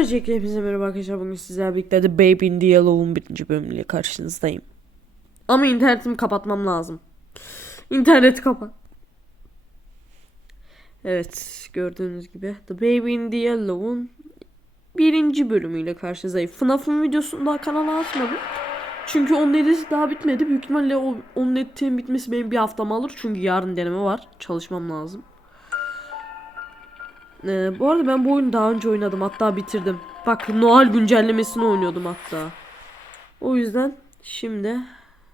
Öncelikle hepinize merhaba arkadaşlar. Bugün sizlerle birlikte de Baby in the Yellow'un birinci bölümüyle karşınızdayım. Ama internetimi kapatmam lazım. İnterneti kapat. Evet gördüğünüz gibi The Baby in the Yellow'un birinci bölümüyle karşınızdayım. FNAF'ın videosunu daha kanala atmadım. Çünkü onun editi daha bitmedi. Büyük ihtimalle o, onun editinin bitmesi benim bir haftamı alır. Çünkü yarın deneme var. Çalışmam lazım. Ee, bu arada ben bu oyunu daha önce oynadım. Hatta bitirdim. Bak Noel güncellemesini oynuyordum hatta. O yüzden şimdi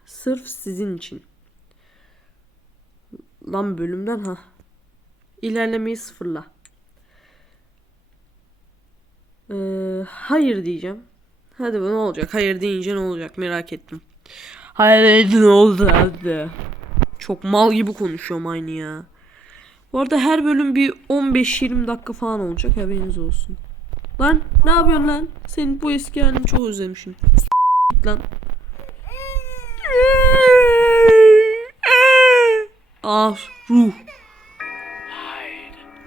sırf sizin için. Lan bölümden ha. İlerlemeyi sıfırla. Ee, hayır diyeceğim. Hadi bu ne olacak? Hayır deyince ne olacak? Merak ettim. Hayır ne oldu hadi. Çok mal gibi konuşuyorum aynı ya. Bu arada her bölüm bir 15-20 dakika falan olacak haberiniz olsun. Lan ne yapıyorsun lan? Senin bu eski halini çok özlemişim. Lan. Ah ruh.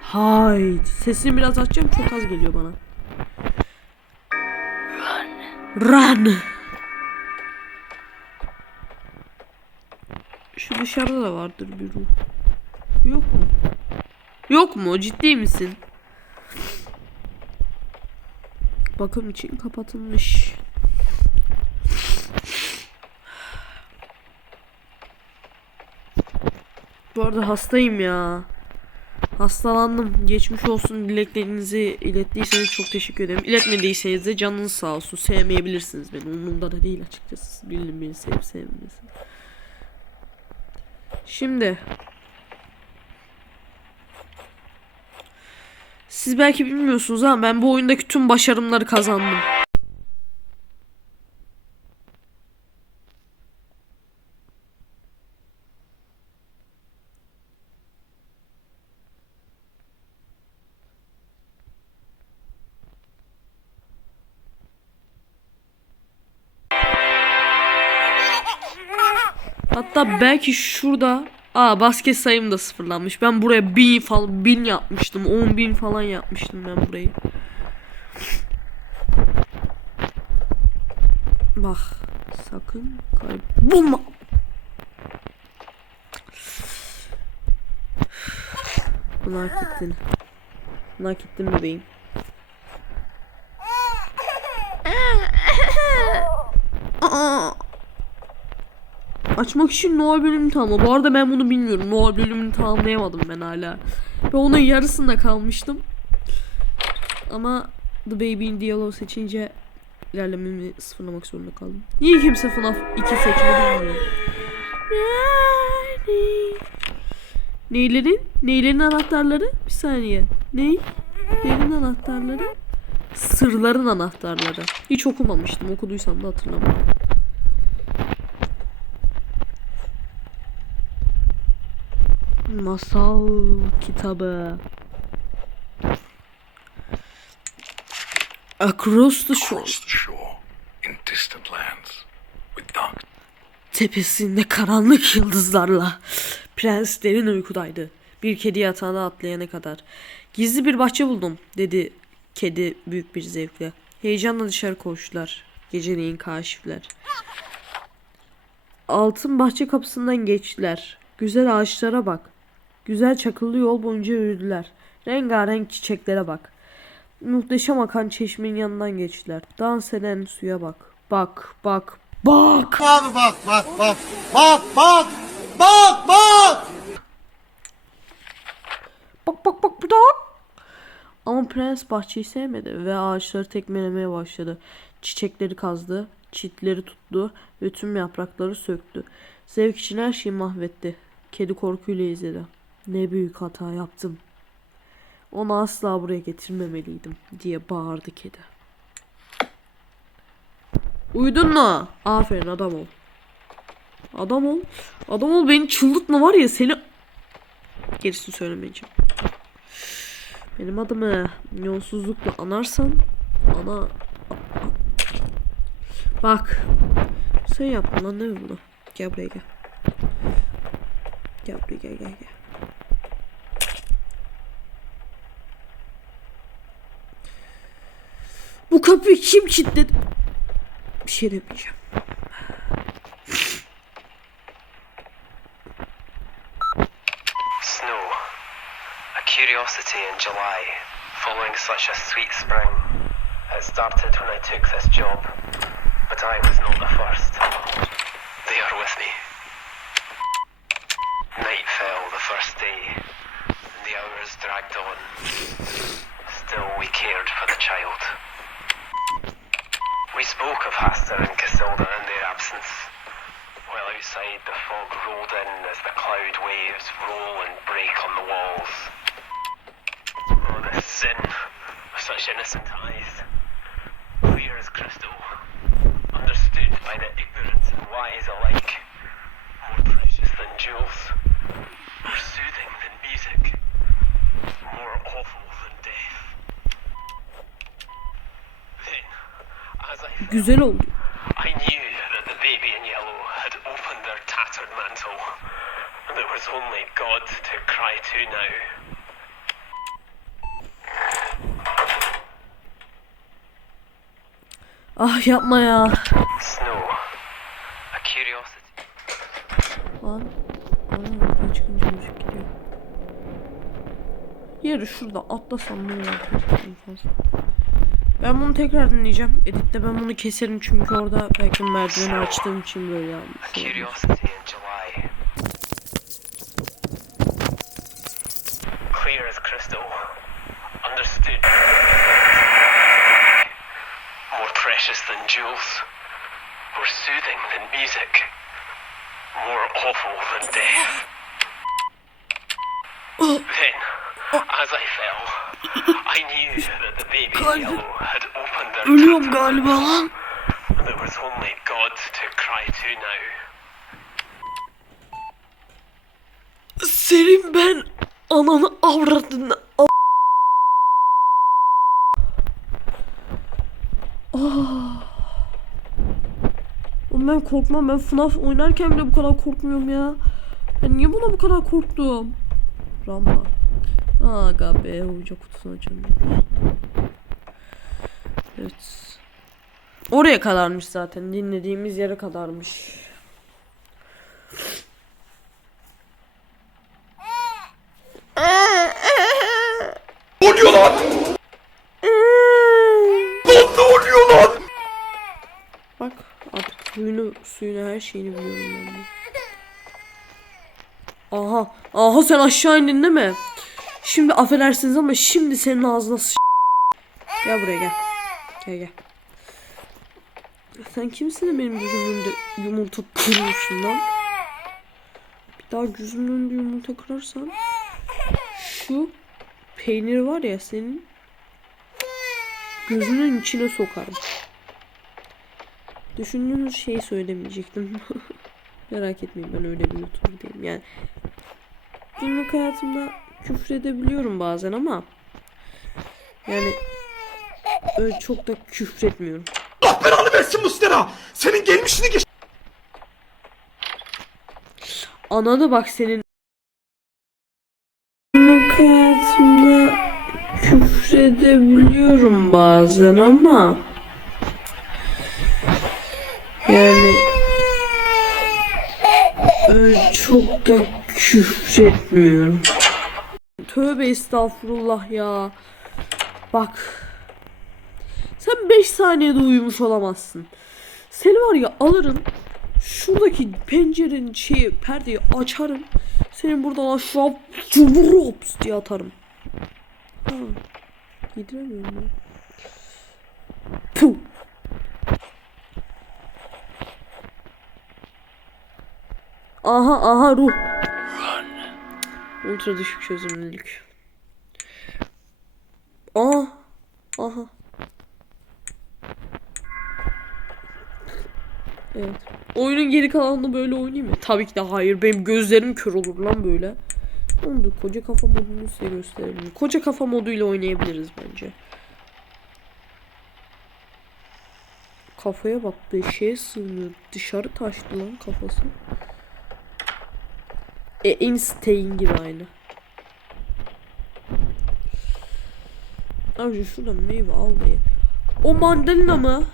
Haydi. Sesini biraz açacağım çok az geliyor bana. Run. Şu dışarıda da vardır bir ruh. Yok mu? Yok mu? Ciddi misin? Bakım için kapatılmış. Bu arada hastayım ya. Hastalandım. Geçmiş olsun dileklerinizi ilettiyseniz çok teşekkür ederim. İletmediyseniz de canınız sağ olsun. Sevmeyebilirsiniz beni. Umurumda da değil açıkçası. Bilin beni sevip sevmemesi. Şimdi Siz belki bilmiyorsunuz ama ben bu oyundaki tüm başarımları kazandım. Hatta belki şurada Aa basket sayım da sıfırlanmış. Ben buraya bin falan bin yapmıştım. 10 bin falan yapmıştım ben burayı. Bak sakın kaybolma. Bunu hak ettin. Bunu hak ettin bebeğim. Aa. Açmak için Noel bölümünü tamamla. Bu arada ben bunu bilmiyorum. Noel bölümünü tamamlayamadım ben hala. Ve onun yarısında kalmıştım. Ama The Baby in the Yellow seçince ilerlememi sıfırlamak zorunda kaldım. Niye kimse FNAF 2 seçmedi bilmiyorum. Neylerin? Neylerin anahtarları? Bir saniye. Ney? Neylerin anahtarları? Sırların anahtarları. Hiç okumamıştım. Okuduysam da hatırlamam. Masal kitabı. Across the shore. across the shore in distant lands with dark Tepesinde karanlık yıldızlarla. Prens derin uykudaydı. Bir kedi yatağına atlayana kadar. Gizli bir bahçe buldum dedi kedi büyük bir zevkle. Heyecanla dışarı koştular. Geceleyin kaşifler. Altın bahçe kapısından geçtiler. Güzel ağaçlara bak. Güzel çakıllı yol boyunca yürüdüler. Rengarenk çiçeklere bak. Muhteşem akan çeşmenin yanından geçtiler. Dans eden suya bak. Bak, bak, bak. Abi bak bak bak bak bak bak bak. Bak bak bak burada. Ama prens bahçeyi sevmedi ve ağaçları tekmelemeye başladı. Çiçekleri kazdı, çitleri tuttu ve tüm yaprakları söktü. Zevk için her şeyi mahvetti. Kedi korkuyla izledi. Ne büyük hata yaptım. Onu asla buraya getirmemeliydim diye bağırdı kedi. Uyudun mu? Aferin adam ol. Adam ol. Adam ol beni çıldırtma var ya seni... Gerisini söylemeyeceğim. Benim adımı yolsuzlukla anarsan ana bak sen yaptın lan mi bunu? Gel buraya gel. Gel buraya gel gel gel. Bu kapıyı kim kilitledi? Bir şey demeyeceğim. Snow. A curiosity in July, following such a sweet spring. It started when I took this job, but I was not the first. They are with me. Night fell the first day, and the hours dragged on. Still, we cared for the child. Spoke of Hasta and Casilda in their absence, while outside the fog rolled in as the cloud waves roll and break on the walls. Oh, the sin of such innocent Güzel oldu. I knew that the baby in yellow had opened their tattered mantle. There was only God to cry to now. Ah yapma ya. Snow. A curiosity. Lan. Ana çıkınca müzik gidiyor. Yeri şurada atlasam ne olur? Ben bunu tekrar dinleyeceğim. Editte ben bunu keserim çünkü orada belki merdiveni açtığım için böyle yapmış. olabilir. curiosity in July. Clear as crystal. Understood. More precious than jewels. More soothing than music. More awful than death. Then, as I fell, Kalbim- Ölüyorum galiba lan. Senin ben ananı avradını a- Ah. Oğlum ben korkmam ben FNAF oynarken bile bu kadar korkmuyorum ya. Ben niye buna bu kadar korktum? Rampa. Aga be hoca kutusunu açamıyoruz. Evet. Oraya kadarmış zaten. Dinlediğimiz yere kadarmış. Ne oluyor lan? Lan ne oluyor lan? Bak artık suyunu, suyunu her şeyini biliyorum ben de. Aha. Aha sen aşağı indin değil mi? Şimdi affedersiniz ama şimdi senin ağzına sıç... Gel buraya gel. Gel gel. Sen kimsin de benim gözümün önünde yumurta kırıyorsun lan? Bir daha gözümün önünde yumurta kırarsan şu peynir var ya senin gözünün içine sokarım. Düşündüğünüz şeyi söylemeyecektim. Merak etmeyin ben öyle bir youtuber değilim. Yani günlük hayatımda küfür edebiliyorum bazen ama yani öyle çok da küfür etmiyorum. Allah belanı versin Mustera. Senin gelmişini geç. Ananı bak senin günlük hayatımda küfür edebiliyorum bazen ama yani öyle çok da küfür etmiyorum. Tövbe estağfurullah ya. Bak. Sen 5 saniyede uyumuş olamazsın. Seni var ya alırım. Şuradaki pencerenin şeyi perdeyi açarım. Senin buradan aşağı vurups diye atarım. Ha. Ya. Puh. Aha aha ruh. Ultra düşük çözünürlük. Aa. Aha. Evet. Oyunun geri kalanını böyle oynayayım mı? Tabii ki de hayır. Benim gözlerim kör olur lan böyle. Onu da koca kafa modunu size gösterebilirim. Koca kafa moduyla oynayabiliriz bence. Kafaya bak beşiğe sığmıyor. Dışarı taştı lan kafası. E, Einstein gibi aynı. Abi şuradan meyve al diye. O mandalina mı?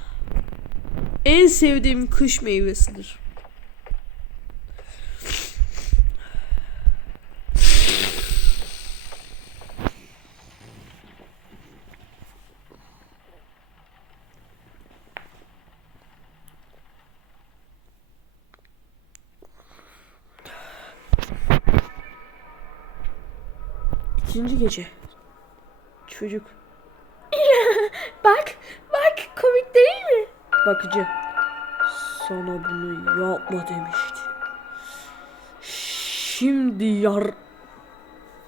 En sevdiğim kış meyvesidir. İkinci gece. Çocuk. Bak, bak komik değil mi? Bakıcı. Sana bunu yapma demişti. Şimdi yar...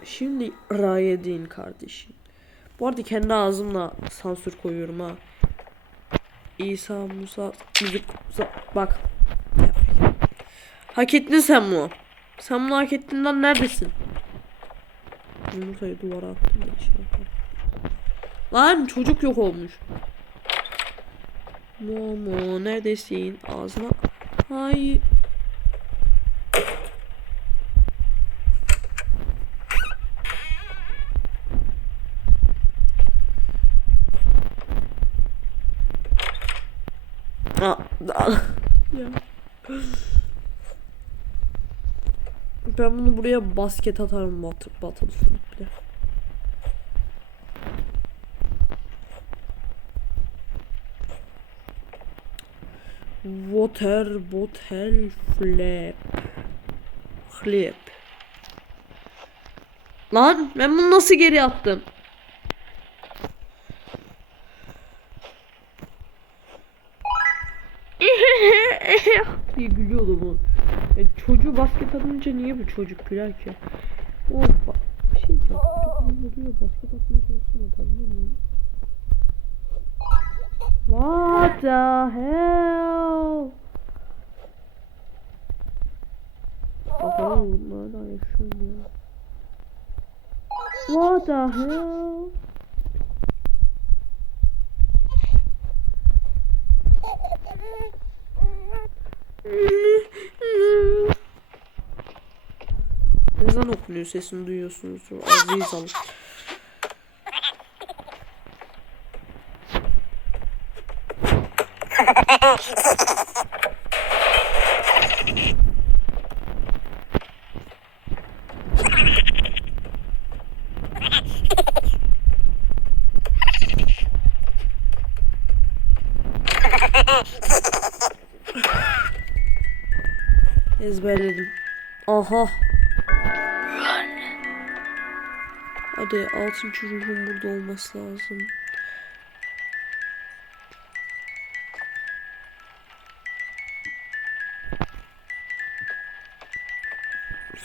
Şimdi raya din kardeşim. Bu arada kendi ağzımla sansür koyuyorum ha. İsa, Musa, müzik, Musa- bak. Hak ettin sen bunu. Sen bunu hak ettiğinden neredesin? Yumurtayı duvara attım da şey. Lan çocuk yok olmuş. Momo neredesin? Ağzına. Hayır. Aa, aa. Ya. Ben bunu buraya basket atarım battle, Battlefield'de. Water bottle flap. Flip. Lan ben bunu nasıl geri attım? diye gülüyordu bu. E, çocuğu basket atınca niye bu çocuk güler ki? O ba- bir şey diyeceğim. Çocuk vuruyor basket atmaya çalışsın atabilir miyim? What the hell? Bakalım bunlardan yaşıyorum ya. What the hell? Ezan okunuyor sesini duyuyorsunuzdur. Aziz alın. Ezberledim. Aha. Hadi altıncı ruhun burada olması lazım.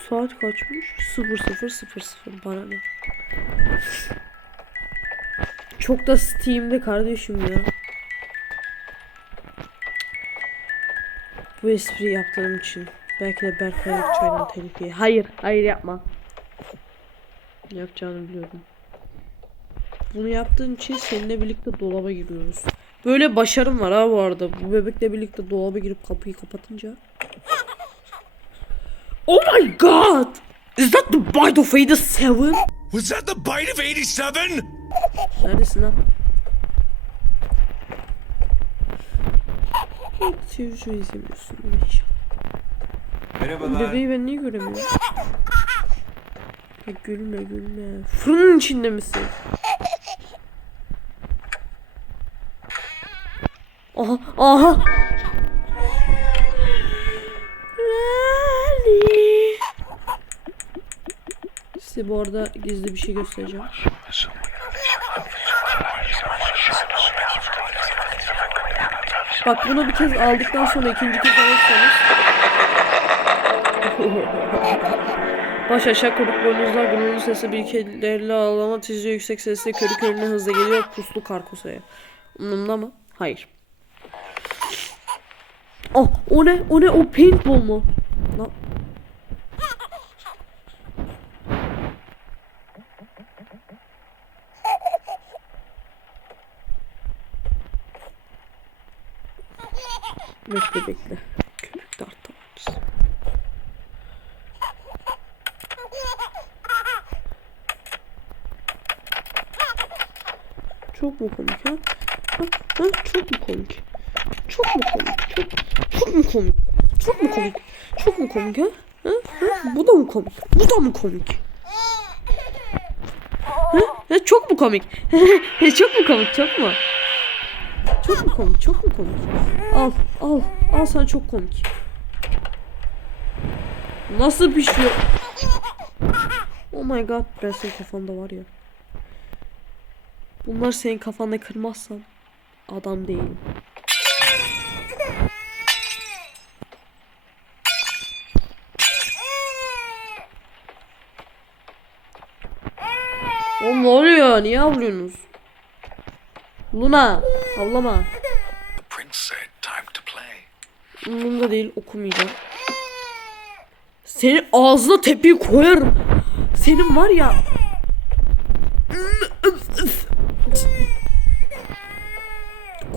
Saat kaçmış? 0000 bana ne? Çok da Steam'de kardeşim ya. Bu espri yaptığım için. Belki de Berkay Akçay'dan telif ye- Hayır, hayır yapma. Yapacağını biliyordum. Bunu yaptığın için seninle birlikte dolaba giriyoruz. Böyle başarım var ha bu arada. Bu bebekle birlikte dolaba girip kapıyı kapatınca. Oh my god! Is that the bite of 87? Was that the bite of 87? Neredesin lan? Televizyon izlemiyorsun inşallah. Merhabalar. Bebeği ben niye göremiyorum? Ya gülme gülme. Fırının içinde misin? Aha aha. Rally. Size bu arada gizli bir şey göstereceğim. Bak bunu bir kez aldıktan sonra ikinci kez alırsanız Baş aşağı koruk boynuzlar gururlu sesle bir kedilerle ağlama tizi yüksek sesle körü körüne hızla geliyor puslu karkosaya. Umurumda mı? Hayır. Oh o ne? O ne? O paintball mu? Lan. Bekle bekle. Mu komik ha? Ha? Çok mu komik? Çok mu komik? Çok, çok mu komik? Çok mu komik? Çok mu komik ha? Ha? ha? Bu da mı komik? Bu da mı komik? Ha? Ha? Çok mu komik? çok mu komik? Çok mu? Çok mu komik? Çok mu komik? Al, al, al sen çok komik. Nasıl pişiyor? Oh my god, senin kafanda var ya. Bunlar senin kafanda kırmazsam adam değilim. Oğlum ne oluyor? Niye avlıyorsunuz? Luna, avlama. Umurumda değil okumayacağım. Senin ağzına tepiyi koyarım. Senin var ya.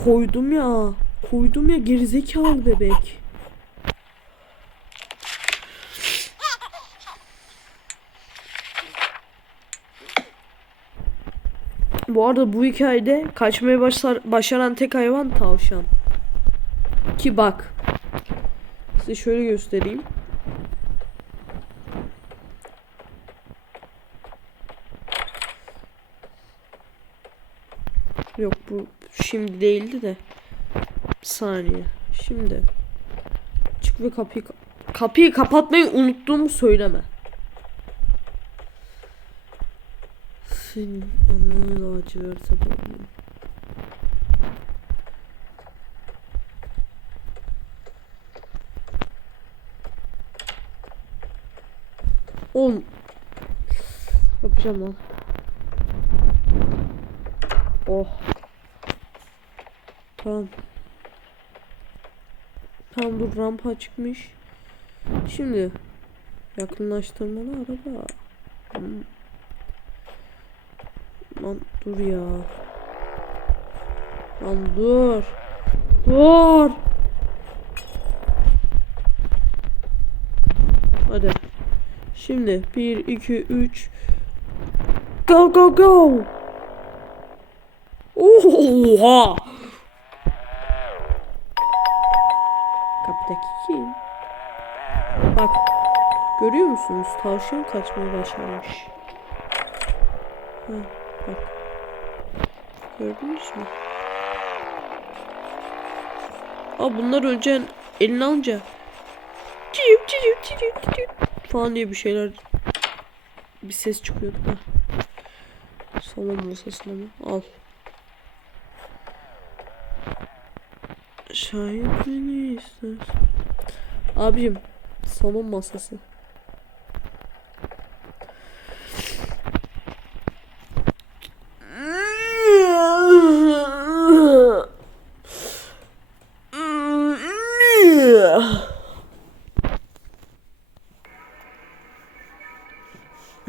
Koydum ya. Koydum ya gerizekalı bebek. Bu arada bu hikayede kaçmayı başar başaran tek hayvan tavşan. Ki bak. Size şöyle göstereyim. Yok bu şimdi değildi de. Bir saniye. Şimdi. Çık ve kapıyı ka- kapıyı kapatmayı unuttuğumu söyleme. Senin ananı laciverse boğayım. Oğlum. Yapacağım lan. Oh. Tamam. Tamam dur rampa çıkmış. Şimdi yakınlaştırmalı araba. Hmm. Lan dur ya. Lan dur. Dur. Hadi. Şimdi 1 2 3 Go go go. Oha! Tavşan kaçmayı başarmış. Ha, bak. Gördünüz mü? Aa bunlar önce elini alınca cicip cicip cicip cicip falan diye bir şeyler bir ses çıkıyordu da. Salon masasına mı? Al. Şayet beni ister. Abicim salon masası.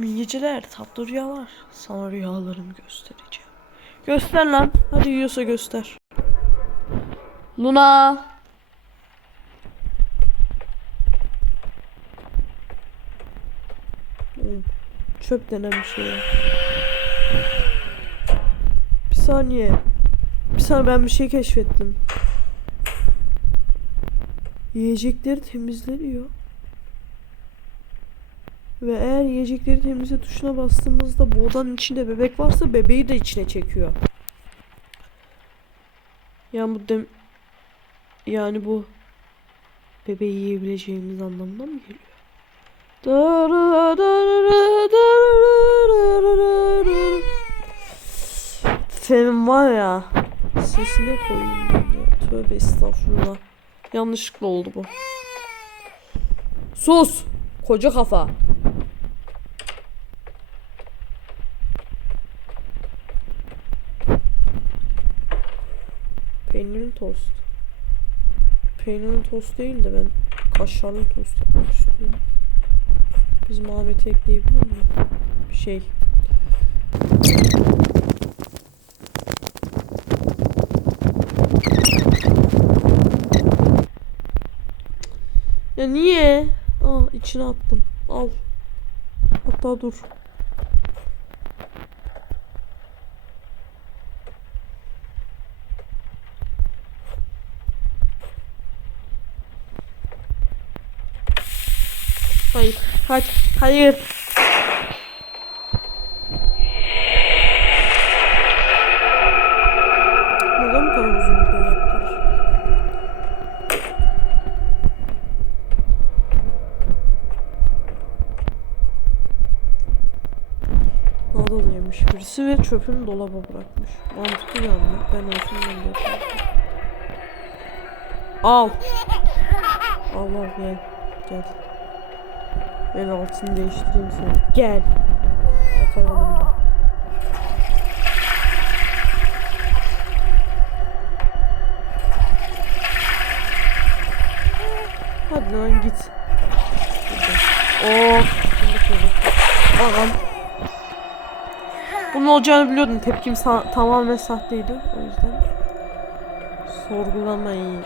İyi geceler, tatlı rüyalar. Sana rüyalarımı göstereceğim. Göster lan. Hadi yiyorsa göster. Luna. Çöp denen bir şey. Bir saniye. Bir saniye ben bir şey keşfettim. Yiyecekleri temizleniyor. Ve eğer yiyecekleri temizle tuşuna bastığımızda bu odanın içinde bebek varsa bebeği de içine çekiyor. Yani bu dem yani bu bebeği yiyebileceğimiz anlamına mı geliyor? Senin var ya sesine koyayım ya. Tövbe estağfurullah. Yanlışlıkla oldu bu. Sus! Koca kafa. Peynirli tost. Peynirli tost değil de ben kaşarlı tost yapmak istiyorum. Bizim Ahmet'i ekleyebilir miyim? Şey. Ya niye? Aa içine attım. Al. Hatta dur. Hayır. Hayır. Hayır. Neden bu kadar uzun video yaptılar? Nadal yemiş birisi ve çöpünü dolaba bırakmış. Mantıklı geldi. Ben olsun ben de yapardım. Al. Al al gel. Gel. Gel altını değiştireyim seni. Gel. Atamadım da. Hadi lan git. Çocuk. Aman. Bunun olacağını biliyordum. Tepkim sa- tamamen sahteydi. O yüzden sorgulamayın.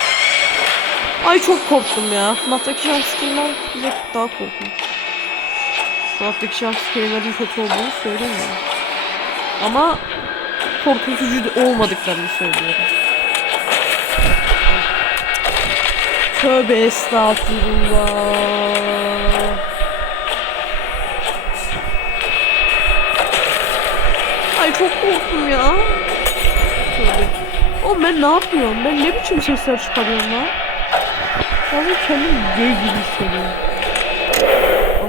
Ay çok korktum ya. FNAF'taki jumpscare'lar bile daha korkunç. FNAF'taki jumpscare'lerin kötü olduğunu söylemiyorum. Ama korkutucu olmadıklarını söylüyorum. Tövbe estağfurullah. Ay çok korktum ya. Tövbe. Oğlum ben ne yapıyorum? Ben ne biçim sesler çıkarıyorum lan? Ben kendim gay gibi hissediyorum.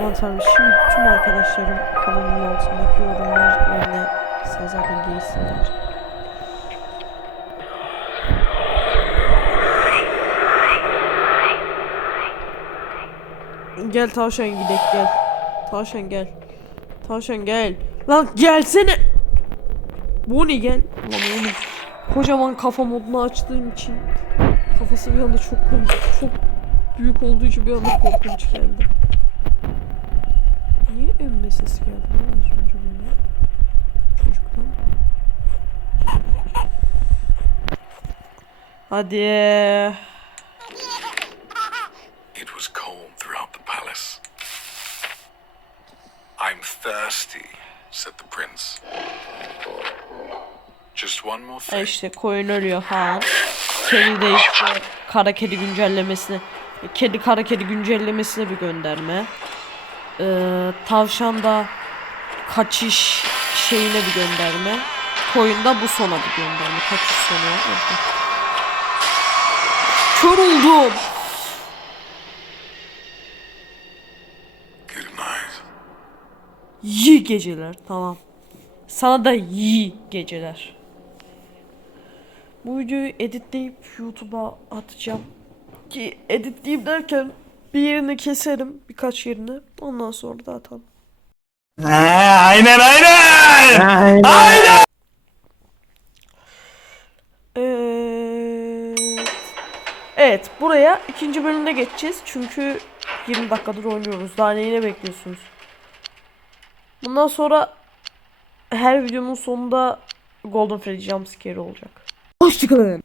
Aman tanrım şimdi tüm arkadaşlarım kanalımın altındaki yorumlar yerine sen zaten gaysinler. Gel tavşan gidek gel. Tavşan gel. Tavşan gel. Lan gelsene. Bonnie gel. Lan oğlum. Kocaman kafa modunu açtığım için kafası bir anda çok komik, çok büyük olduğu için bir anda korkunç geldi. Sesi geldi az önce bunda? Çocuktan. Hadi. It was cold throughout the palace. I'm thirsty, said the prince. Just one more E thing. işte koyun ölüyor falan. Kedi de işte kara kedi güncellemesine kedi kara kedi güncellemesine bir gönderme. Ee, tavşan da kaçış şeyine bir gönderme. Koyun da bu sona bir gönderme. Kaçış sonu. Evet. Kör oldum. İyi geceler. Tamam. Sana da iyi geceler. Bu videoyu editleyip YouTube'a atacağım. Ki editleyeyim derken bir yerini keserim. Birkaç yerini. Ondan sonra da atalım. aynen aynen. Evet. Evet buraya ikinci bölümde geçeceğiz. Çünkü 20 dakikadır oynuyoruz. Daha neyine bekliyorsunuz? Bundan sonra her videonun sonunda Golden Freddy jumpscare olacak. Hoşçakalın.